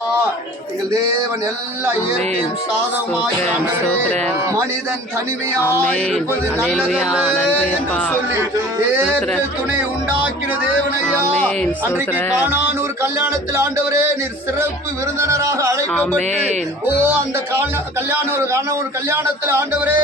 எங்கள் தேவன் எல்லா இயற்கையும் சாதகமாய் மனிதன் தனிமையாய் இருப்பது நல்லதல்ல என்று சொல்லி ஏற்றல் துணை உண்டாக்கின தேவனையா அன்றைக்கு கானான் ஒரு கல்யாணத்தில் ஆண்டவரே நீர் சிறப்பு விருந்தினராக அழைக்கப்பட்டு அந்த ஒரு கல்யாணத்தில் ஆண்டவரே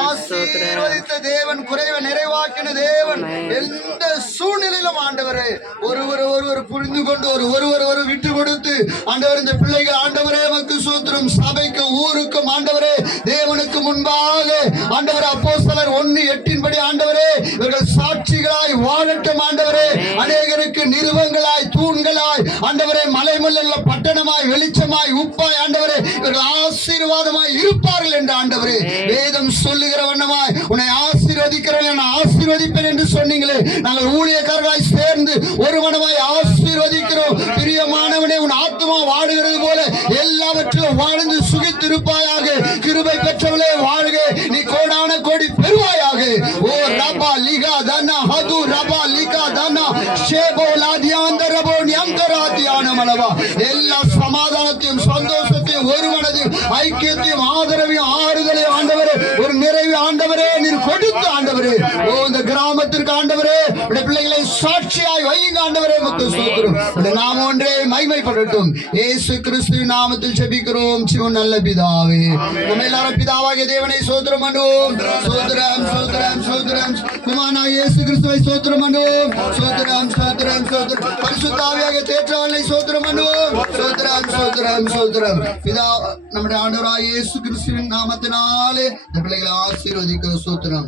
ஆசீர்வதித்த தேவன், குறைவை நிறைவாக்கின தேவன். எந்த சூழ்நிலையிலும் ஆண்டவரே ஒருவர் புரிந்து கொண்டு ஒருவர் விட்டு கொடுத்து ஆண்டவர் இந்த பிள்ளைகள் ஆண்டவரே மக்கு சூத்திரம் சபைக்கு ஊருக்கும் ஆண்டவரே தேவனுக்கு முன்பாக ஆண்டவரே அப்போஸ்தலர் 1:8 ஆண்டவரே இவர்கள் சாட்சிகளாய் வாழட்டும் ஆண்டவரே. அநேகருக்கு நிறுவங்களாய் தூண்களாய் ஆண்டவரே மலைமுள்ள பட்டணமாய் வெளிச்சமாய் உப்பாய் ஆண்டவரே இவர்கள் ஆசீர்வாதமாய் இருப்பார்கள் என்று ஆண்டவரே வேதம் சொல்லுகிற வண்ணமாய் உன்னை ஆசீர்வதிக்கிறேன் ஆசீர்வதிப்பேன் என்று சொன்னீங்களே. நாங்கள் ஊழியக்காரர்களாய் சேர்ந்து ஒரு மனமாய் ஆசீர்வதிக்கிறோம். பிரியமானவனே உன் ஆத்மா வாடுகிறது போல எல்லாவற்றிலும் வாழ்ந்து சுகித்திருப்பாயாக. கிருபை பெற்றவளே வாழ்க, நீ கோடான கோடி பெறுவாயாக. ஓ ரபா லிகா தனா ஹது ரபா லிகா தனா ஷேபோ லாதியாந்த ரபோ ஞங்கராதியான மலவா எல்லா சமாதானத்தையும் சந்தோஷத்தையும் ஒரு மனதையும் ஐக்கியத்தையும் ஆதரவையும் ஆறுதலையும் ஆண்டவரே ஒரு நிறைவு ஆண்டவரே நீர் கொடுத்து ஆண்டவரே ஓ இந்த கிராமத்திற்கு ஆண்டவரே பிள்ளைகளை சாட்சியாய் வையுங்க ஆண்டவரே. மக்கள் சோதரும் நாம ஒன்றே மகிமைப்படட்டும். இயேசு கிறிஸ்துவின் நாமத்தில் ஜெபிக்கிறோம் ஜீவன் நல்ல பிதாவே. நம்ம எல்லாரும் பிதாவாகிய தேவனை சோதரம் பண்ணுவோம். சோதரம் சோதரம் சோதரம் குமாரனா இயேசு கிறிஸ்துவை சோதரம் பண்ணுவோம். சோதரம் சோதரம் சோதரம் பரிசுத்த ஆவியாகிய தேற்றவாளனை சோதரம் பண்ணுவோம். சோதரம் சோதரம் சோதரம் பிதா நம்முடைய ஆண்டவராகிய இயேசு கிறிஸ்துவின் நாமத்தினாலே இந்த பிள்ளைகளை ஆசீர்வதிக்கிற சோதரம்.